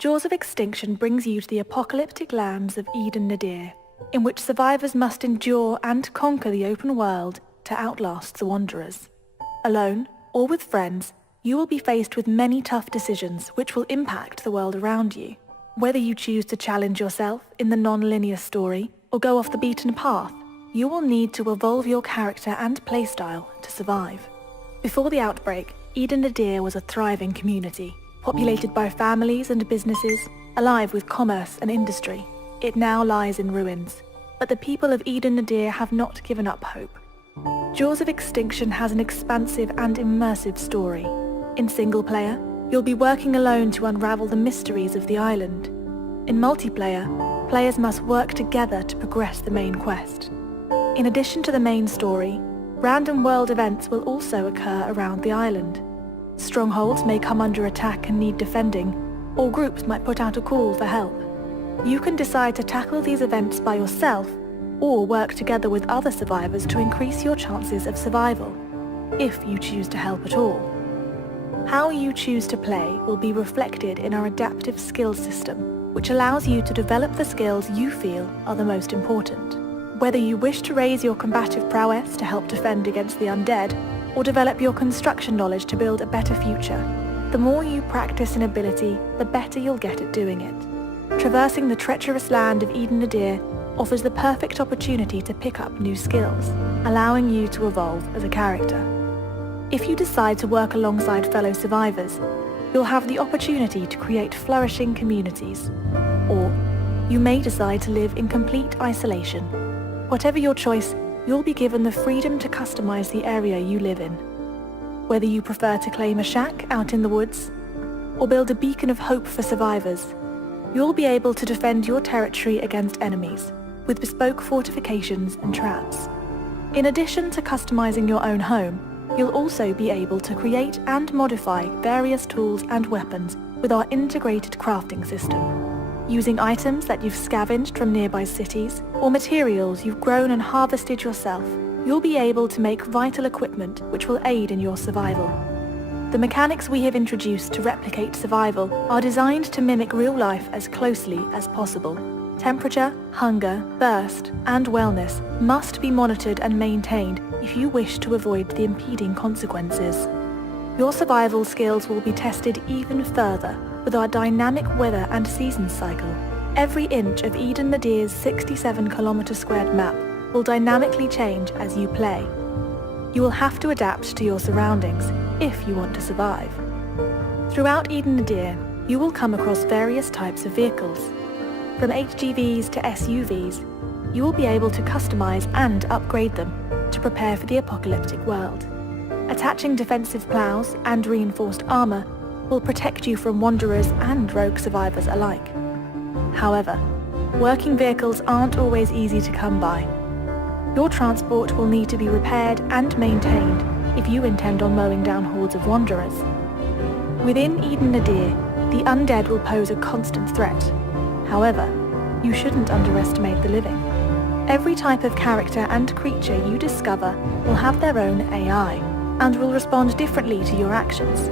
Jaws of Extinction brings you to the apocalyptic lands of Eden Nadir, in which survivors must endure and conquer the open world to outlast the Wanderers. Alone, or with friends, you will be faced with many tough decisions which will impact the world around you. Whether you choose to challenge yourself in the non-linear story or go off the beaten path, you will need to evolve your character and playstyle to survive. Before the outbreak, Eden Nadir was a thriving community, populated by families and businesses, alive with commerce and industry. It now lies in ruins, but the people of Eden Nadir have not given up hope. Jaws of Extinction has an expansive and immersive story. In single player, you'll be working alone to unravel the mysteries of the island. In multiplayer, players must work together to progress the main quest. In addition to the main story, random world events will also occur around the island. Strongholds may come under attack and need defending, or groups might put out a call for help. You can decide to tackle these events by yourself, or work together with other survivors to increase your chances of survival, if you choose to help at all. How you choose to play will be reflected in our adaptive skills system, which allows you to develop the skills you feel are the most important. Whether you wish to raise your combative prowess to help defend against the undead, or develop your construction knowledge to build a better future, the more you practice an ability, the better you'll get at doing it. Traversing the treacherous land of Eden Nadir offers the perfect opportunity to pick up new skills, allowing you to evolve as a character. If you decide to work alongside fellow survivors, you'll have the opportunity to create flourishing communities. Or you may decide to live in complete isolation. Whatever your choice, you'll be given the freedom to customize the area you live in. Whether you prefer to claim a shack out in the woods, or build a beacon of hope for survivors, you'll be able to defend your territory against enemies, with bespoke fortifications and traps. In addition to customizing your own home, you'll also be able to create and modify various tools and weapons with our integrated crafting system. Using items that you've scavenged from nearby cities, or materials you've grown and harvested yourself, you'll be able to make vital equipment which will aid in your survival. The mechanics we have introduced to replicate survival are designed to mimic real life as closely as possible. Temperature, hunger, thirst, and wellness must be monitored and maintained if you wish to avoid the impeding consequences. Your survival skills will be tested even further with our dynamic weather and seasons cycle. Every inch of Eden Nadir's 67-kilometer-squared map will dynamically change as you play. You will have to adapt to your surroundings if you want to survive. Throughout Eden Nadir, you will come across various types of vehicles. From HGVs to SUVs, you will be able to customize and upgrade them to prepare for the apocalyptic world. Attaching defensive plows and reinforced armor will protect you from wanderers and rogue survivors alike. However, working vehicles aren't always easy to come by. Your transport will need to be repaired and maintained if you intend on mowing down hordes of wanderers. Within Eden Nadir, the undead will pose a constant threat. However, you shouldn't underestimate the living. Every type of character and creature you discover will have their own AI and will respond differently to your actions.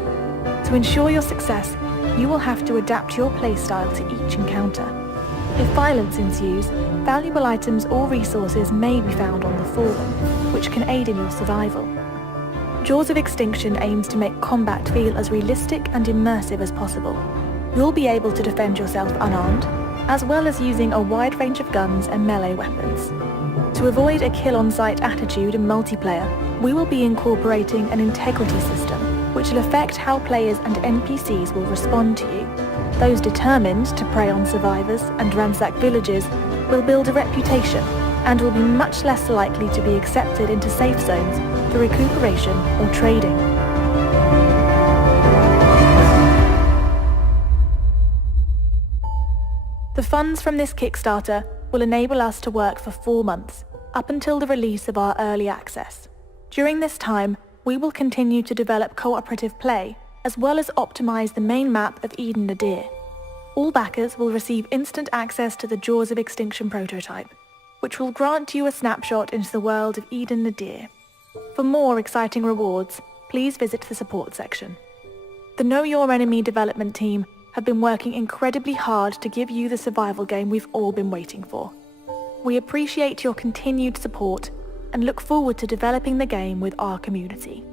To ensure your success, you will have to adapt your playstyle to each encounter. If violence ensues, valuable items or resources may be found on the Fallen, which can aid in your survival. Jaws of Extinction aims to make combat feel as realistic and immersive as possible. You'll be able to defend yourself unarmed, as well as using a wide range of guns and melee weapons. To avoid a kill-on-sight attitude in multiplayer, we will be incorporating an integrity system, which will affect how players and NPCs will respond to you. Those determined to prey on survivors and ransack villages will build a reputation and will be much less likely to be accepted into safe zones for recuperation or trading. The funds from this Kickstarter will enable us to work for 4 months, up until the release of our early access. During this time, we will continue to develop cooperative play, as well as optimize the main map of Eden Nadir. All backers will receive instant access to the Jaws of Extinction prototype, which will grant you a snapshot into the world of Eden Nadir. For more exciting rewards, please visit the support section. The Know Your Enemy development team have been working incredibly hard to give you the survival game we've all been waiting for. We appreciate your continued support and look forward to developing the game with our community.